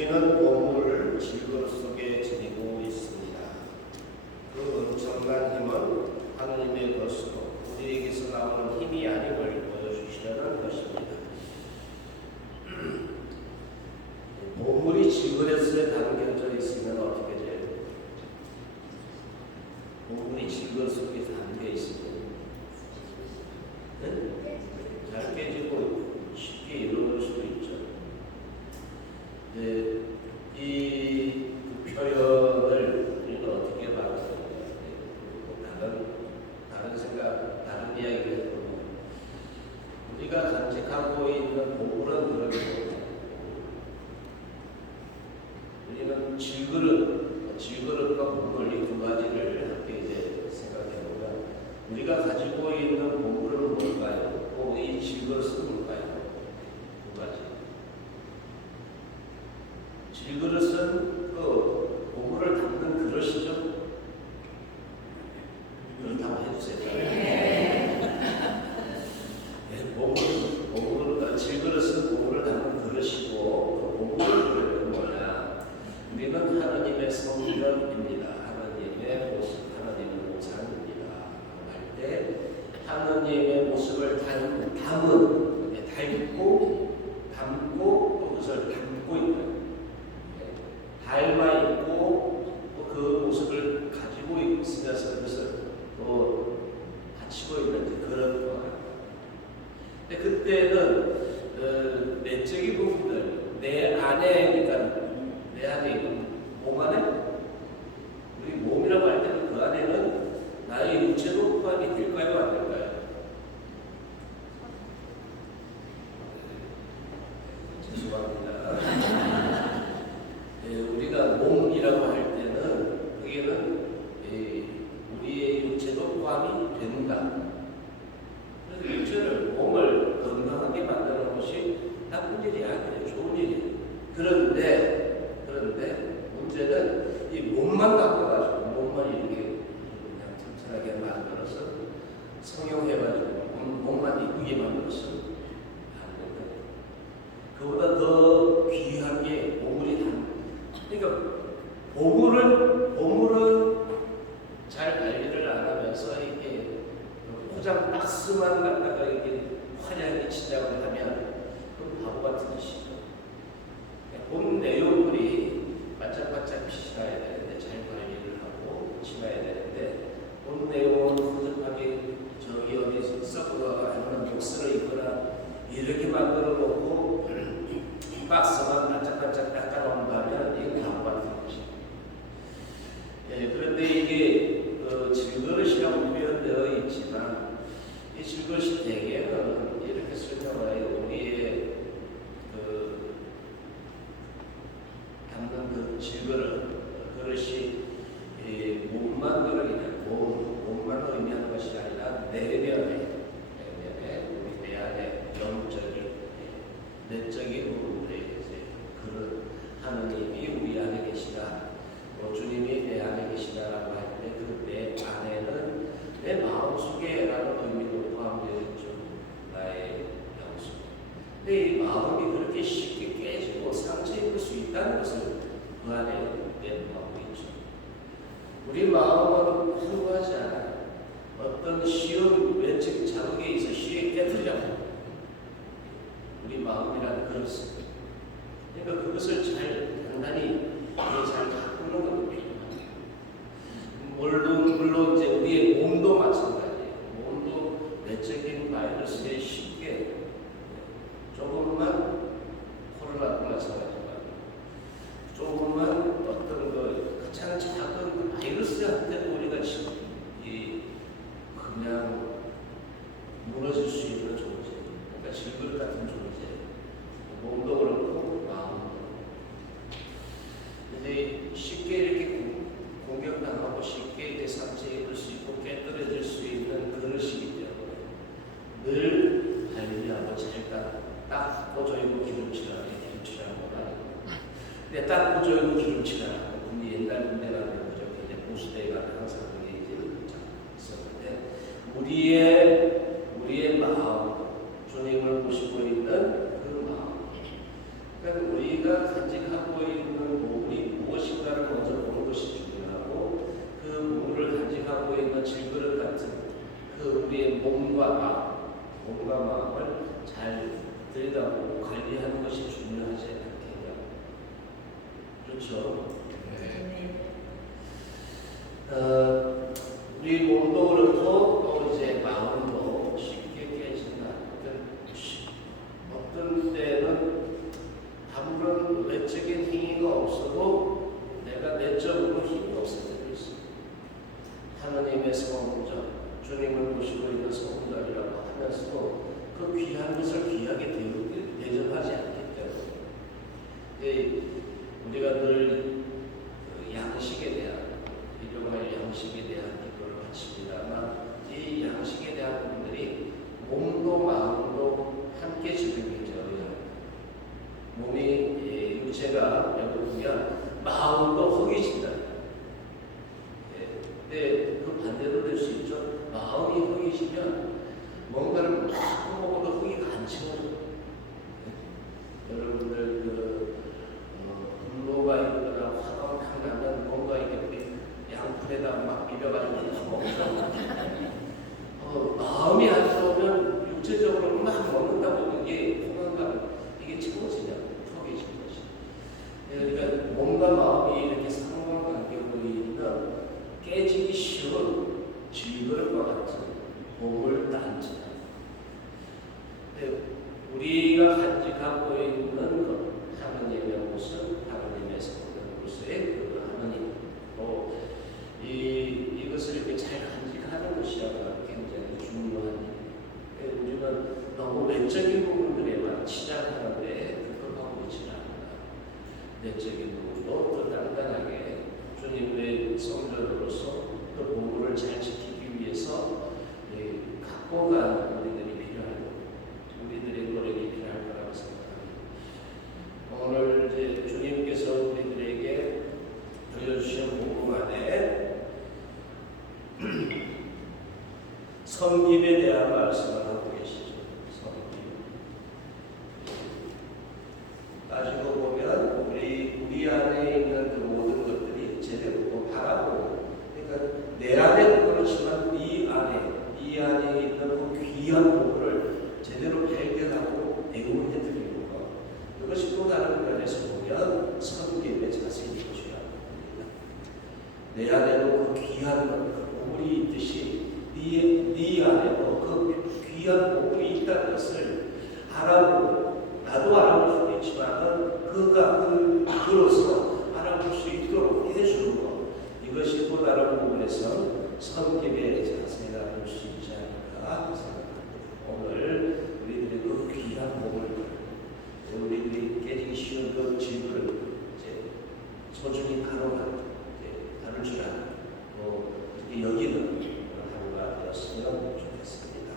우리는 보물을 질거 속에 지니고 있습니다. 그 엄청난 힘은 하느님의 것으로 우리에게서 나오는 힘이 아님을 보여주시려는 것입니다. 보물이 질거릇에 담겨져 있으면 어떻게 돼요? 보물이 질거 속에 담겨 있으면 잘 깨지고 쉽게 이루어질 수도 있죠. 이 표현을 우리가 어떻게 받았습니까? 다른 생각, 다른 이야기를 해보면 우리가 간직하고 있는 보물은 그렇고 우리는 질그릇과 보물 이 두 가지를 함께 이제 생각해보면 우리가 가지고 있는 보물은 뭘까요? 또 이 질그릇은 뭘까요? 두 가지. 질그릇은 그 보물을 담는 그릇이죠. 그렇다고 해주세요. 질그릇은 보물을 담는 그릇이고 그 보물은 뭐냐? 우리는 하나님의 성전입니다. 하나님의 모습, 하나님의 모상입니다. 할 때 하나님의 모습을 담고 그것을 담고 있는 닮아 있고 그 모습을 가지고 있으면서 그것을 또 바치고 있는 그런 거예요. 근데 그때는 내적인 부분들 내 안에니까 내 안에 몸 안에 우리 몸이라고 할 때는 그 안에는 나의 육체도 포함이 될까요? 안 될까요? 죄송합니다. 우리가 몸이라고 할 때는 그게는 우리의 육체도 포함이 된다. 그래서 육체를 몸을 건강하게 만드는 것이 나쁜 일이 아니에요. 좋은 일이에요. 그런데 문제는 이 몸만 바꿔가지고 몸만 이렇게 그냥 튼튼하게 만들어서 성형해가지고 몸만 이쁘게 만들어서 안 돼요. 그보다 더 귀한 게 보물이 그러니까 보물은 잘 관리를 안 하면서 이렇게 포장 박스만 갖다가 이렇게 화려하게 치장을 하면 그건 바보 같은 짓이죠. 본 내용물이 반짝반짝 빛이 나야 되는데 잘 관리를 하고 치마야 되는데 본 내용은 허접하게 저기 어디 썩어가 하는 욕설을 입거나 이렇게 만들어 놓고 박스만 반짝반짝 닦아놓는다면 이게 바보 같은 것입니다. 그런데 이게 질그릇이라고 표현되어 있지만 이 질그릇이 대개는 이렇게 설명을 해요. 우리의 담는 그 그릇이 몸만 그릇이냐 몸만 의미하는 것이 아니라 내면에 우리 내 안에 영적인 내적인 부분들에 그런 하느님이 우리 안에 계시다. 주님이 내 안에 계시다라고 할 때 그 내 안에는 내 마음속에라는 의미도 포함되어 있죠. 나의 영속. 근데 이 마음이 그렇게 쉽게 깨지고 상처 입을 수 있다는 것을 그 안에 내포하고 있죠. 우리 마음은 한구하지 않아요. 어떤 쉬운 외적 자극에 의해서 쉽게 깨뜨리려고 우리 마음이라는 그릇을. 그러니까 그것을 잘 단단히 잘 가꾸는 것도 필요합니다. 물론 이제 우리의 몸도 마찬가지예요. 몸도 내적인 바이러스에 쉽게 조금만 코로나도 마찬가지지만 조금만 어떤 가장 작은 바이러스한테도 우리가 그냥 무너질 수 있는 존재. 그러니까 질그릇 같은 존재. 몸도 그렇고 마음도 이제 쉽게 이렇게 공격당하고 쉽게 이제 상처 입을 수 있고 깨뜨려질 수 있는 그릇이기 때문에 늘 관리하고 잘 닦고 조이고 기름칠하고 근데 닦고 조이고 기름칠하고 근데 옛날 군대 가는 부족해 이제 보수대에 가면 항상 그게 이제 있었는데 우리의 마음 주님을 모시고 있는 그 마음 그러니까 우리가 간직하고 있는 몸과 마음을 잘 들여다보고 관리하는 것이 중요하지 않겠냐. 그렇죠? 우리 몸도 그렇고 또 이제 마음도 쉽게 깨진다. 어떤 때는 아무런 외적인 행위가 없어도 내가 내적으로 힘이 없을 때도 있어. 하나님의 성자, 주님을 모시고 있는 성자이라고 하면서도 그 귀한 것을 귀하게 대접하지 않기 때문에 우리가 늘 양식에 대한 일용할 양식에 대한 기도를 바칩니다만 이 양식에 대한 부분들이 몸도 마음도 함께 적용이 되어야 몸이 육체가 배고프면 마음도 허기진다. 근데 그 반대로 될 수 있죠. 마음이 허기지면 뭔가를 막 먹어도 허기가 안 채워져. 여러분들 분노가 있거나 화가 막 나면 뭔가 이렇게 양푼에다 막 비벼가지고 다 먹잖아요. 마음이 안 좋으면 육체적으로 막 먹는다 보면 이게 포만감 이게 채워지냐 허기진 것이. 그러니까 몸과 마음이 이렇게 상관관계로 있는 깨지기 쉬운 질그릇과 같은 몸을 단지 우리가 간직하고 있는 것 하나님의 모습, 하나님의 성도로서의 그 하나님 또 이것을 이렇게 잘 간직하는 것이야말로 굉장히 중요한 일이에요. 우리는 너무 외적인 부분들에만 치장하는데 급급하고 있지는 않구나. 내적인 부분도 더 단단하게 주님의 성도로서 그 부분을 잘 지키기 위해서 갖고 가는 우리들이 필요하고 우리들의 노력이 필요할 거라고 생각합니다. 오늘 이제 주님께서 우리들에게 들려주신 복음 안에 섬김에 대한 말씀을 하고 계시죠. 섬김. 따지고 보면 우리 안에 있는 그 모든 것들이 제대로 바라보고 그러니까 내 안에도 그렇지만 이 안에 있는 그 귀한 부분을 제대로 발견하고 애용해드리는 것. 이것이 또 다른 면에서 보면 섬김의 자세인 것이라 합니다. 내 안에도 그 귀한 그 보물이 있듯이 네 안에도 그 귀한 보물이 있다는 것을 알아보고 나도 알아볼 수 있지만 그로서 알아볼 수 있도록 해주는 것. 이것이 또 다른 부분에서 섬김의 자세가 될 수 있지 않을까 생각합니다. 오늘 우리들의 그 귀한 몸을 우리들이 깨지기 쉬운 그 질문을 소중히 다룰 줄 아는 또 여기는 하루가 되었으면 좋겠습니다.